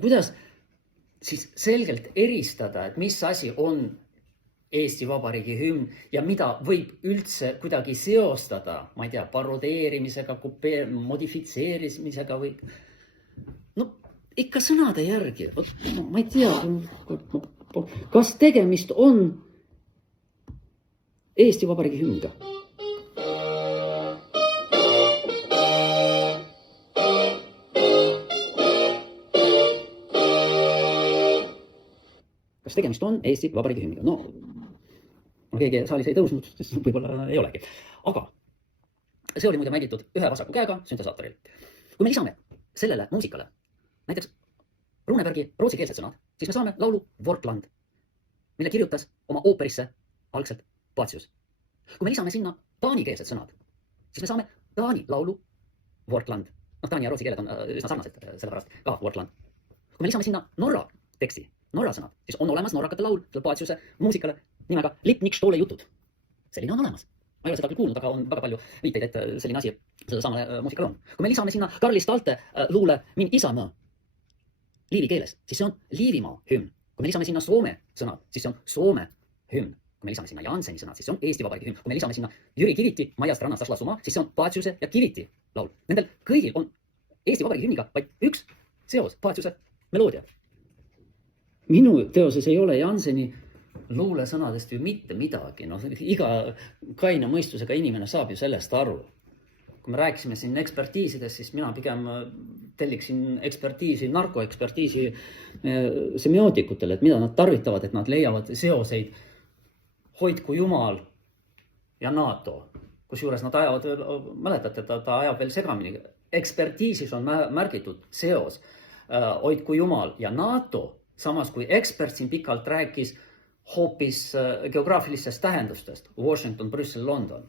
kuidas siis selgelt eristada, et mis asi on Eesti Vabariigi hümn ja mida võib üldse kuidagi seostada, ma ei tea, parodeerimisega, modifitseerimisega või no ikka sõnade järgi. Ma ei tea, kas tegemist on Eesti Vabariigi hümniga. Kas tegemist on Eesti Vabariigi hümniga? No, keegi saalis ei tõusnud, siis võib-olla ei olegi. Aga see oli muide mängitud ühe vasaku käega süntesaatoril. Kui me lisame sellele muusikale näiteks Runebergi rootsikeelsed sõnad, siis me saame laulu Wortland, mille kirjutas oma ooperisse algselt Pacius. Kui me lisame sinna taanikeelsed sõnad, siis me saame Taani laulu Wortland. Taani ja rootsi keeled on üsna sarnased, sellepärast ka Wortland. Kui me lisame sinna Norra teksti, Norra sõnad, siis on olemas norrakate laul Paciuse muusikale nimega Lipp Niks Toole jutud. Selline on olemas. Ma ei ole seda küll kuulnud, aga on väga palju viiteid, et selline asi seda samale muusikale on. Kui me lisame sinna Karli Stalte luule Min isamaa liivi keeles, siis see on Liivimaa hümn. Kui me lisame sinna Soome sõnad, siis see on Soome hümn. Kui me lisame sinna Janseni sõnad, siis see on Eesti Vabariigi hümn. Kui me lisame sinna Jüri Kiviti Maiast rannast Aslasumaa, siis see on Paciuse ja Kiviti laul. Nendel kõigil on Eesti Vabariigi hümniga vaid üks seos, Paciuse meloodia. Minu teoses ei ole Janseni luule sõnadest ju mitte midagi. No, iga kaine mõistusega inimene saab ju sellest aru. Kui me rääkisime siin ekspertiisidest, siis mina pigem telliksin ekspertiisi, narkoekspertiisi semiootikutele, et mida nad tarvitavad, et nad leiavad seoseid Hoidku Jumal ja NATO. Kusjuures nad ajavad, mäletate, ta ajab veel segamini. Ekspertiisis on märgitud seos Hoidku Jumal ja NATO, samas kui ekspert siin pikalt rääkis hoopis geograafilistest tähendustest. Washington, Brüssel, London.